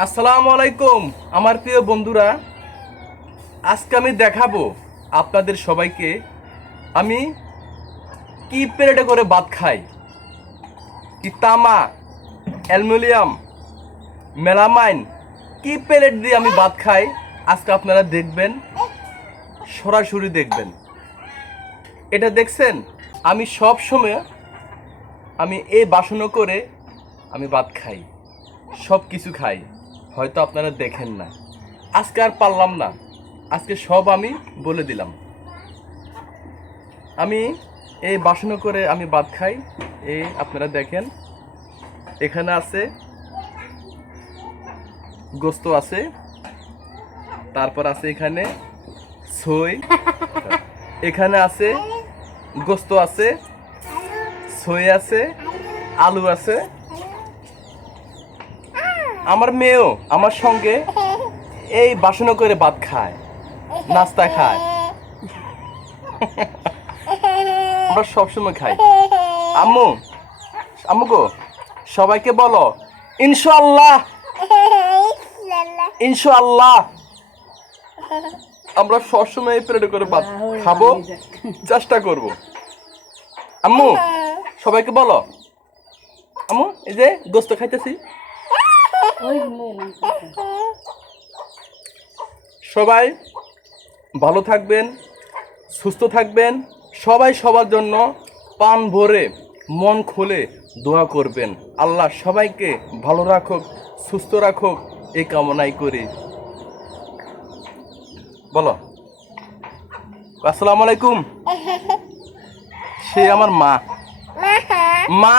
আসসালামু আলাইকুম আমার প্রিয় বন্ধুরা। আজকে আমি দেখাবো আপনাদের সবাইকে আমি কি প্লেটে করে ভাত খাই। কি তামা, অ্যালুমিনিয়াম, মেলামাইন, কি প্লেট দিয়ে আমি ভাত খাই আজকে আপনারা দেখবেন, সরাসরি দেখবেন। এটা দেখছেন, আমি সব সময় আমি এই বাসনও করে আমি ভাত খাই, সব কিছু খাই, হয়তো আপনারা দেখেন না। আজকে আর পারলাম না, আজকে সব আমি বলে দিলাম। আমি এই বাসনও করে আমি ভাত খাই। এই আপনারা দেখেন, এখানে আছে গোস্ত আছে, তারপর আছে এখানে ছই, এখানে আছে গোস্ত আছে, ছই আছে, আলু আছে। আমার মেয়েও আমার সঙ্গে এই বাসনও করে ভাত খায়, নাস্তা খায়। আমরা সবসময় খাই। আম্মু, আম্মু গো, সবাইকে বলো ইনশাআল্লাহ, ইনশাআল্লাহ। আমরা সবসময় এই প্লেটে করে ভাত খাবো, চেষ্টা করব। আম্মু, সবাইকে বলো। আম্মু, এই যে গোস্ত খাইতেছি। সবাই ভালো থাকবেন, সুস্থ থাকবেন। সবাই সবার জন্য প্রাণ ভরে মন খুলে দোয়া করবেন। আল্লাহ সবাইকে ভালো রাখুক, সুস্থ রাখুক, এই কামনাই করি। বলো আসসালামু আলাইকুম। সে আমার মা, মা।